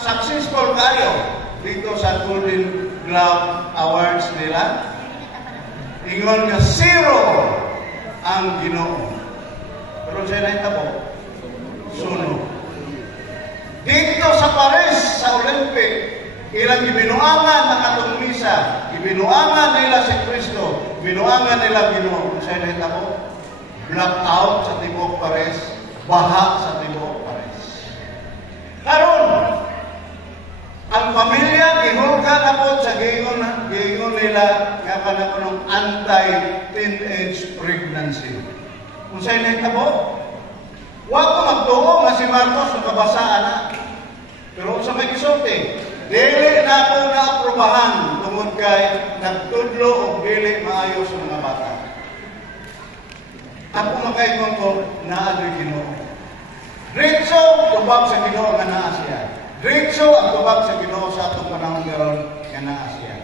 Successful kayo dito sa Golden Globe Awards nila. Ingon nga zero ang Ginoo. Pero siya na itabo, suno. Dito sa Paris, sa Olympic, ilang ibinuangan ng atong misa, ibinuangan nila si Kristo, binuangan nila Ginoo. Siya na itabo, blackout sa tibok Paris, baha sa tibok Paris. Karon, ang pamilya gihulga na po sa giingon nila nga kanang anti-teenage pregnancy. Kung sa'yo na itabo, huwag ko magtuo nga si Marcos nakabasaan na. Pero sa may kisulti, dili na ako na-aprobahan tungod kay nagtudlo o dili maayo sa mga bata. Ako makaingon ko, naadoy Ginoo. Diretso, tubag sa Ginoo nga naa siya. Diretso ang tubag sa Ginoo sa atong panahon karon nga naa siya.